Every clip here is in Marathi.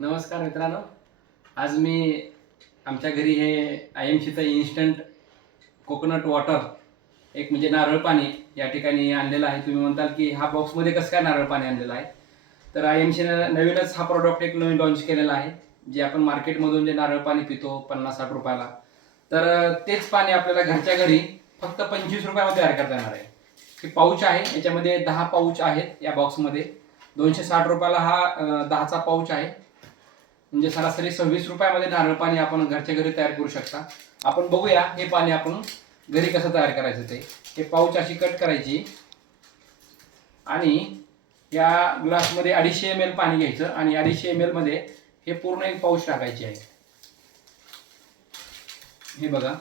नमस्कार मित्रांनो, आज मी आमच्या घरी हे IMCचं इन्स्टंट कोकोनट वॉटर एक म्हणजे नारळ पाणी या ठिकाणी आणलेलं आहे. तुम्ही म्हणताल की हा बॉक्समध्ये कसं काय नारळ पाणी आणलेलं आहे? तर IMCनं नवीनच हा प्रॉडक्ट एक नवीन लॉन्च केलेला आहे, जे आपण मार्केटमधून जे नारळ पाणी पितो 50-60 रुपयाला, तर तेच पाणी आपल्याला घरच्या घरी फक्त 25 रुपयामध्ये तयार करता येणार आहे. हे पाऊच आहे, याच्यामध्ये 10 पाऊच आहेत या बॉक्समध्ये. 260 रुपयाला हा 10चा पाऊच आहे. म्हणजे सरासरी 26 रुपयामध्ये नारळ पाणी आपण घरच्या घरी तयार करू शकता. आपण बघूया हे पाणी आपण घरी कसं तयार करायचं ते. हे पाऊच अशी कट करायची आणि या ग्लासमध्ये 250 ml पाणी घ्यायचं आणि 250 ml मध्ये हे पूर्ण एक पाऊच टाकायची आहे. हे बघा,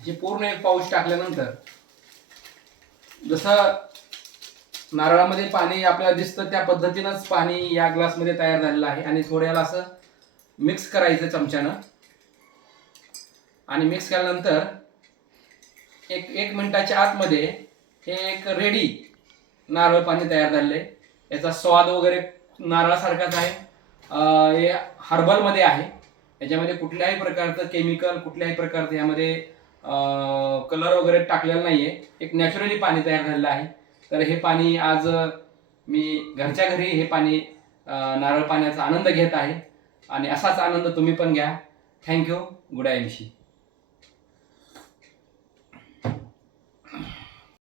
हे पूर्ण एक पाऊच टाकल्यानंतर जसं नारळामध्ये पाणी आपल्याला दिसतं त्या पद्धतीनंच पाणी या ग्लासमध्ये तयार झालेलं आहे. आणि थोड्याला असं मिक्स करायचं चमच्यानं आणि मिक्स केल्यानंतर एक मिनिटाच्या आतमध्ये हे एक रेडी नारळ पाणी तयार झालेलं आहे. याचा स्वाद वगैरे नारळासारखाच आहे. हे हर्बलमध्ये आहे. याच्यामध्ये कुठल्याही प्रकारचं केमिकल, कुठल्याही प्रकारचं यामध्ये कलर वगैरे टाकलेला नाहीये. एक नॅचरली पाणी तयार झालेलं आहे. तर हे पाणी आज मी घरच्या घरी हे पाणी नारळ पाण्याचा आनंद घेत आहे आणि असाच आनंद तुम्ही पण घ्या. थँक्यू. Good IMC.